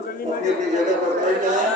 اپنی اپنی جگہ پر بیٹھ جائیں.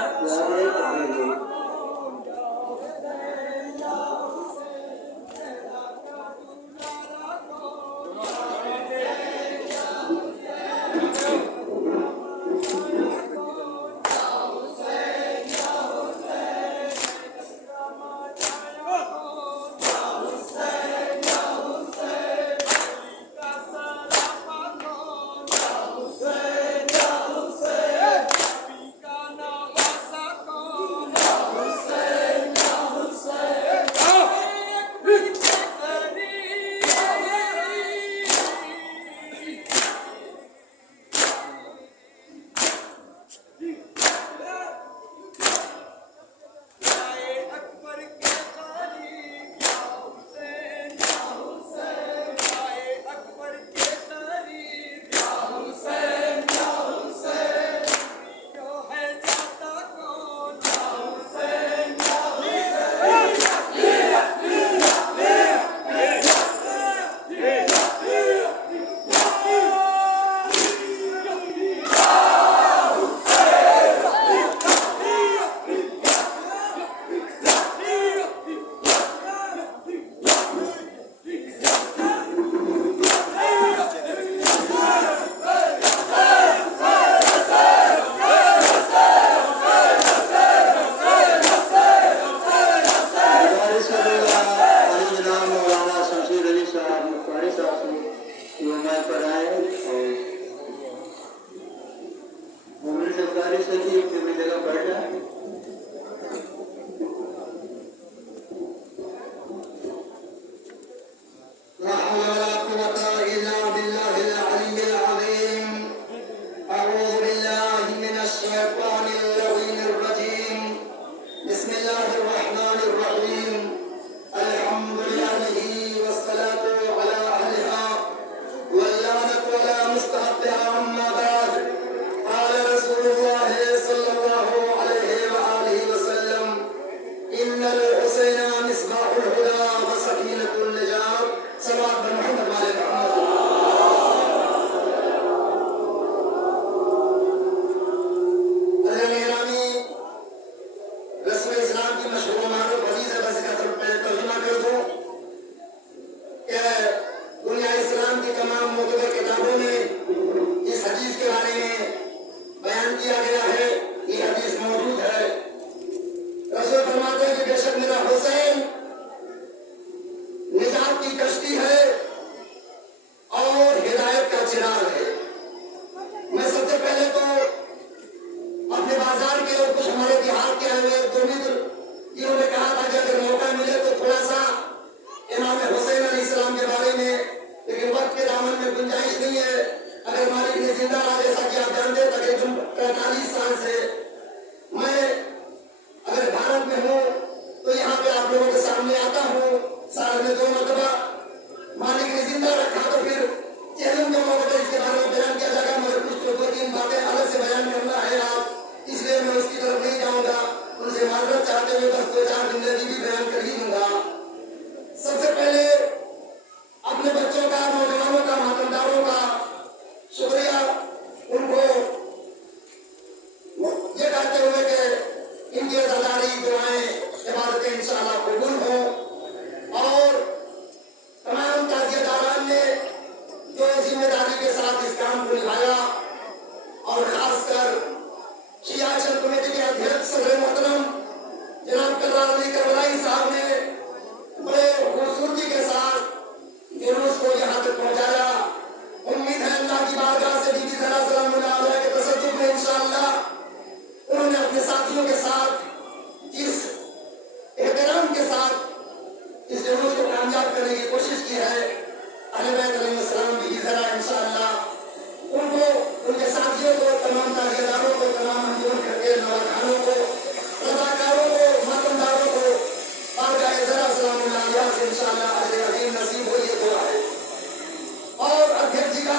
اور ادھیکش جی کا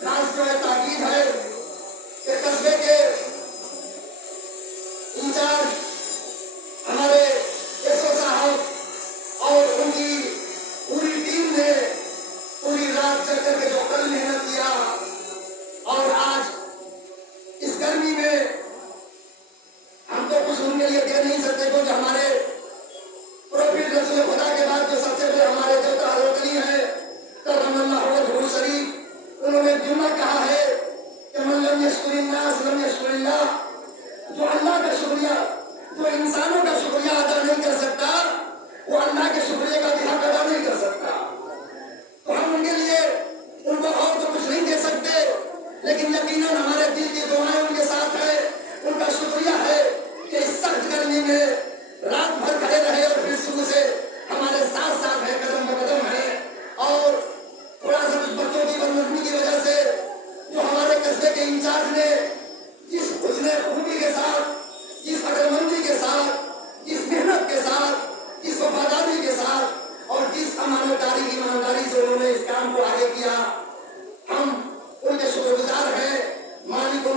خاص جو ہے تاکید ہے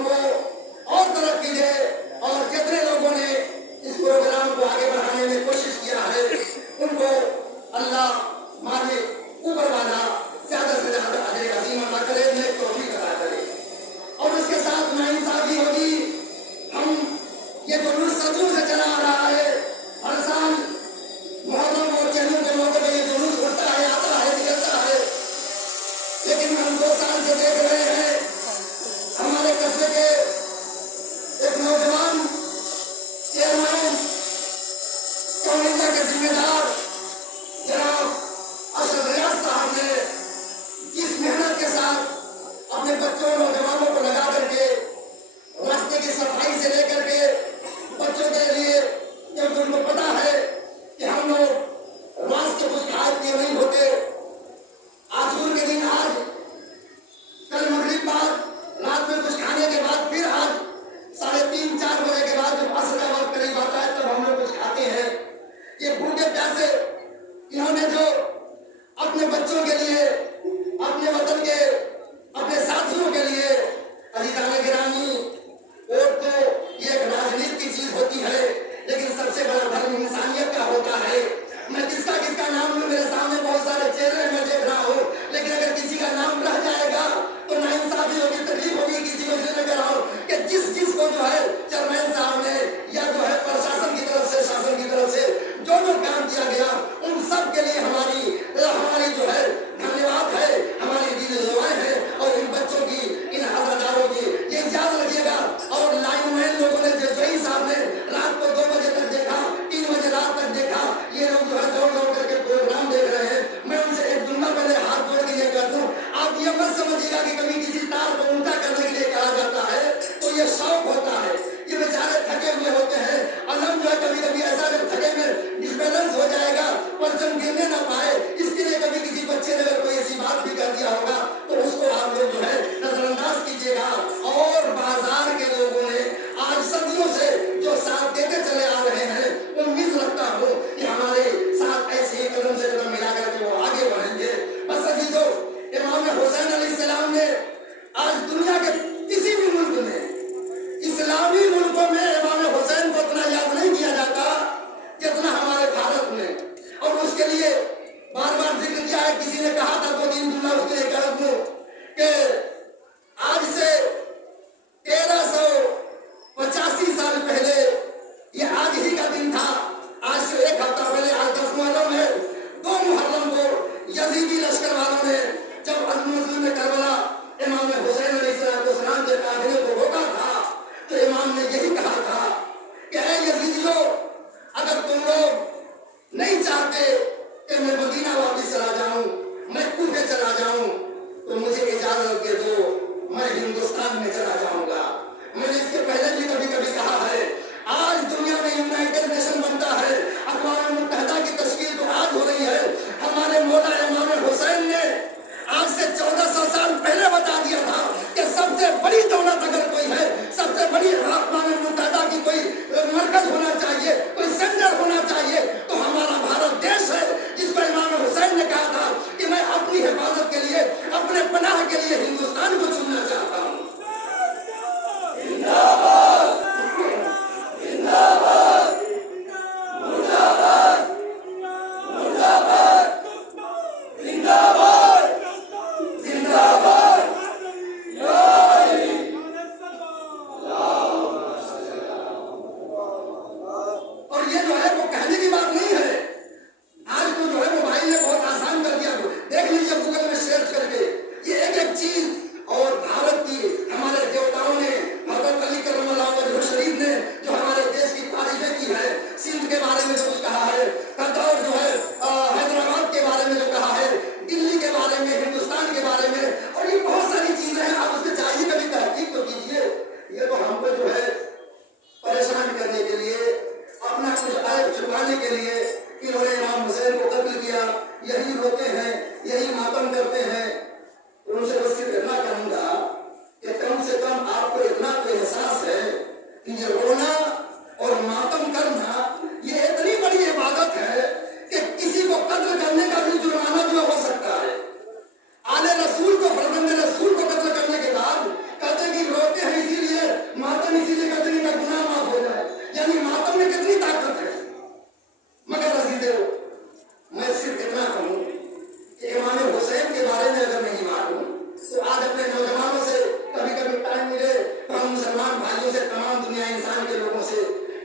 کو اور ترقی دے، اور جتنے لوگوں نے اس پروگرام کو آگے بڑھانے میں کوشش کیا ہے ان کو اللہ مانے اوپر والا زیادہ سے زیادہ اجر عظیم عطا کرے، نیک توفیق عطا کرے۔ اور اس کے ساتھ ناانصافی ہوگی، ہم یہ دروس صدیوں سے چلا آ رہا ہے، ہر سال محرم اور چہلم کے موقع پہ یہ دروس ہوتا ہے، آتا ہے، نکلتا ہے، لیکن ہم 2 سال سے دیکھ رہے ہیں ہمارے قصبے کے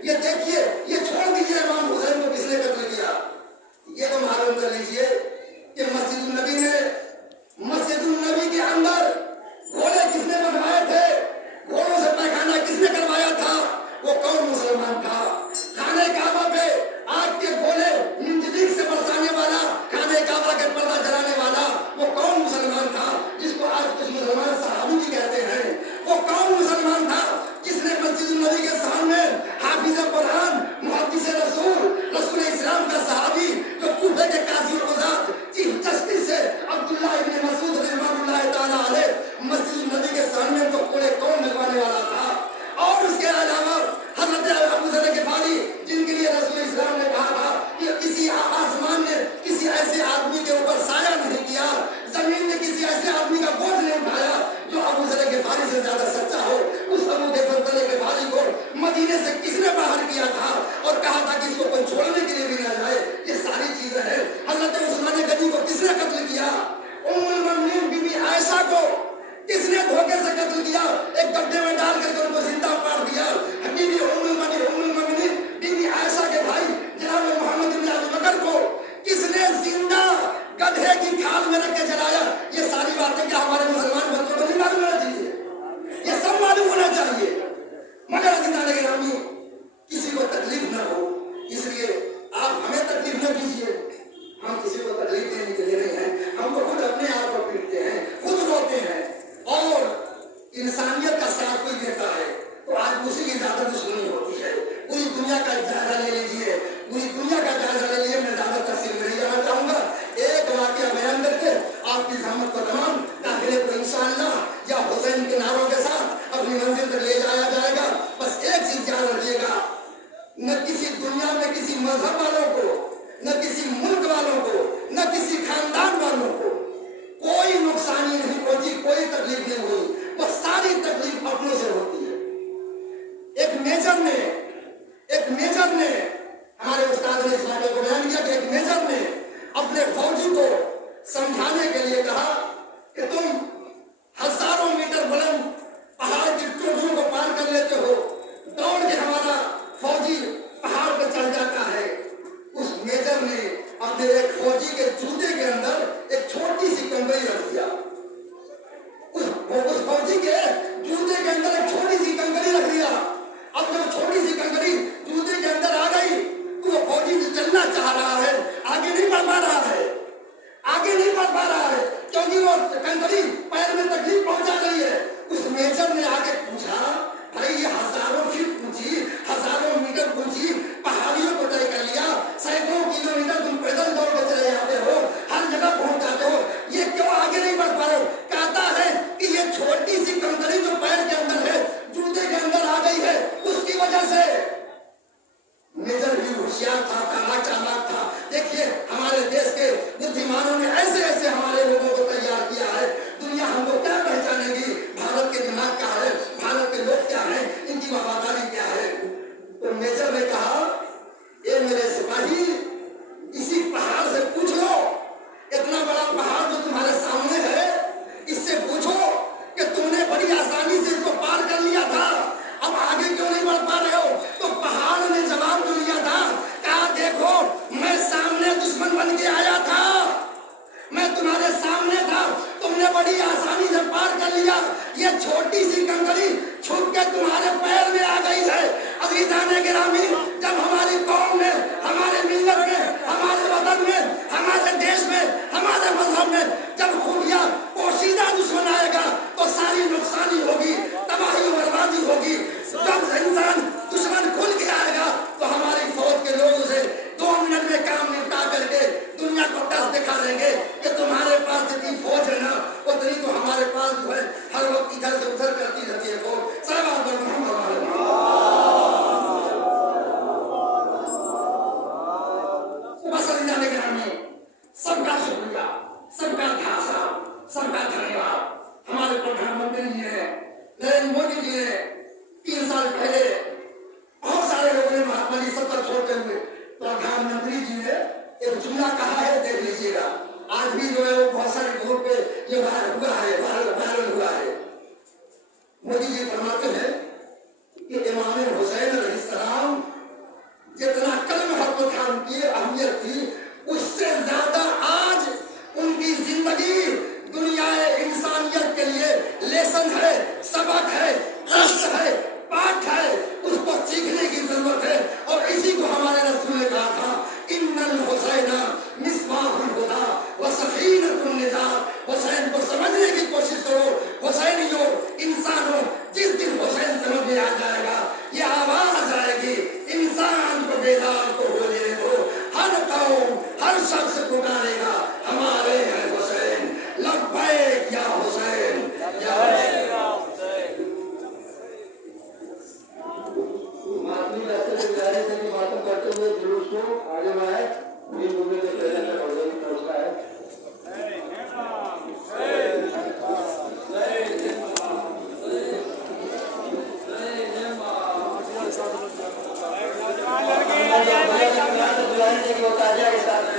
ये देखिए, ये छोड़ दीजिए इमाम हुसैन को किसने कत्ल किया, ये तो मालूम कर लीजिए कि मस्जिदुल नबी के अंदर घोड़े किसने बनवाए थे, घोड़ों से पैखाना किसने करवाया था, वो कौन मुसलमान था। खाने काबा पे आग के गोले इंजलीक से बरसाने वाला, खाने काबा के पर्दा जलाने वाला, वो कौन मुसलमान था जिसको आज कुछ मुसलमान सहाबी भी कहते हैं। वो कौन मुसलमान था जिसने मस्जिदुल नबी के सामने हाफिज कुरान, मुहद्दिस रसूल इस्लाम का सहाबी जो कूफे के काजी वज़ात चीफ जस्टिस से अब्दुल्लाह इब्न मसूद रहमतुल्लाह ताला अलैह मस्जिदुल नबी के सामने तो कोड़े कौन लगवाने वाला था। और उसके अलावा हज़रत अबू ज़र ग़िफ़ारी जिनके लिए रसूल इस्लाम ने कहा था कि किसी आसमान ने किसी ऐसे आदमी के ऊपर साया नहीं किया, जमीन ने किसी ऐसे आदमी का बोझ नहीं उठाया जो अबू ज़र ग़िफ़ारी से ज्यादा सच्चा हो। उस अबू ज़र ग़िफ़ारी को मदीने से किसने बाहर किया था और कहा था कि इसको कोई छोड़ने के लिए भी ना जाए। ये सारी चीजें हैं। हज़रत उस्मान गनी को किसने कत्ल किया, उम्मुल मोमिनीन बीबी आयशा को किसने धोखे से कत्ल किया, एक गड्ढे में डाल करके उनको जिंदा मार दिया। बीबी उम्मुल मोमिनीन बीबी आयशा के भाई जनाब मोहम्मद इब्न अबू बकर को किसने जिंदा गधे की खाल में रख के जलाया। ये सारी बातें क्या हमारे मुसलमान बच्चों को नहीं मालूम होना चाहिए, ये सब मालूम होना चाहिए। मगर अज़ीज़ान गिरामी किसी को तकलीफ न हो, इसलिए आप हमें तकलीफ न दीजिए। हम किसी को तकलीफ देने के लिए नहीं हैं, हम तो खुद अपने आप को पीटते हैं, खुद रोते हैं। और इंसानियत का साथ कोई देता है तो आज उसी की ज्यादा दुश्मनी होती है। पूरी दुनिया का जायजा ले लीजिए, पूरी दुनिया का जायजा ले लीजिए। मैं ज्यादा तफसील नहीं जाना चाहूंगा, एक वाकया बयान करके आपकी ज़हमत को तमाम काफिले को इंशाअल्लाह या हुसैन के नारों के साथ अपनी मंजिल तक ले जाया जाएगा। बस एक चीज याद रखिएगा, न किसी दुनिया में किसी मजहब वालों को, न किसी मुल्क वालों को, न किसी खानदान वालों को कोई नुकसानी नहीं पहुंची, कोई तकलीफ नहीं हुई। वो सारी तकलीफ अपनों से होती है। एक मेजर ने हमारे उस्ताद ने इस बात को बयान किया कि एक मेजर ने अपने फौजी को समझाने के लिए कहा कि तुम हजारों मीटर बुलंद पहाड़ की चोटियों को पार कर लेते हो, दौड़ के हमारा फौजी पहाड़ पर चढ़ जाता है। उस मेजर ने अपने एक फौजी के जूते के अंदर एक छोटी सी कंकरी रख दिया। उस फौजी के जूते के अंदर एक छोटी सी कंकरी रख दिया। अब जब छोटी सी कंकरी जूते के अंदर आ गई तो वो फौजी जो चलना चाह रहा है आगे नहीं बढ़ पा रहा है, क्योंकि वो कंकरी पैर में तकलीफ पहुंचा रही है। उस मेजर ने आगे पूछा, भाई ये हजारों फीट ऊंची, हजारों मीटर ऊंची पहाड़ियों को तय कर लिया, सैकड़ों किलोमीटर तुम पैदल दौड़ के चले जाते हो, हर जगह पहुंच जाते हो, ये क्यों आगे नहीं बढ़ पा रहे हो। कहता है कि ये छोटी सी कंकरी जो पैर के अंदर है, जूते के अंदर आ गई है, उसकी वजह से। मेजर भी होशियार था, चालाक था। देखिए हमारे देश के बुद्धिमानों ने ऐसे हमारे लोगों को तैयार किया है। दुनिया हमको क्या पहचानेगी, भारत के दिमाग क्या है, भारत के लोग क्या है, इनकी वफादारी क्या है। तो मेजर ने कहा, ये मेरे सिपाही, इसी पहाड़ से पूछ लो, इतना बड़ा पहाड़ जो तुम्हारे सामने है, इससे पूछो कि तुमने बड़ी आसानी से इसको पार कर लिया था, अब आगे क्यों नहीं बढ़ पा रहे हो। तो पहाड़ ने जवाब जो दिया था, कहा देखो मैं सामने दुश्मन बन के आया था, मैं तुम्हारे सामने था, तुमने बड़ी आसानी से पार कर लिया, ये छोटी सी कंकरी छुप के तुम्हारे पैर में आ गई है। अज़ीज़ान गिरामी, जब हमारी कौम में, हमारे मिल्लत में, हमारे वतन में, हमारे देश में, हमारे मजहब में जब खुफिया पोशीदा दुश्मन आएगा तो सारी नुकसानी होगी, तबाही बर्बादी होगी। जब इंसान दुश्मन खुल के आएगा तो हमारी फौज के लोग उसे 2 मिनट में काम निपटा करके दुनिया को टस दिखा देंगे कि तुम्हारे पास जितनी फौज है ना, उतनी तो हमारे पास जो है हर वक्त इधर से उधर करती रहती है फौज। सलावत पर मोहम्मद सबका शुक्रिया, सबका खासा, सबका धन्यवाद। हमारे प्रधानमंत्री जी ने, नरेंद्र मोदी जी ने 3 साल पहले बहुत सारे लोगों ने महात्मा जी सत्ता छोड़ते हुए, प्रधानमंत्री जी ने एक जुमला कहा है, देख लीजिएगा। आज भी जो है वो बहुत सारे ग्रुप पे ये वायरल हुआ है। मोदी जी फरमाते हैं कि इमाम हुसैन अलैहिस्सलाम जितना कल मोहब्बत खान की अहमियत थी उससे ज्यादा आज उनकी जिंदगी दुनिया इंसानियत के लिए लेसन है, सबक है, दर्स है, पाठ है, उसको सीखने की जरूरत है। और इसी को हमारे रसूल ने कहा था, इन्नल हुसैना मिसबाहुल हुदा व सफीनतुन निजात। हुसैन को समझने की कोशिश करो, हुसैनी हो, इंसान हो। जिस दिन हुसैन समझ में आ जाएगा, ये आवाज आएगी, इंसान को बेदार को हो लेने दो। हर कौम, हर शख्स पुकारेगा, हमारे हैं हुसैन, लब्बैक या हुसैन, या मातमी रास्ते से गुजारिश है कि मातम करते हुए जुलूस को आगे बढ़ाए। ये मुझे तो पहले का पहुंचता है। गुजारिश है कि वो ताजिया के साथ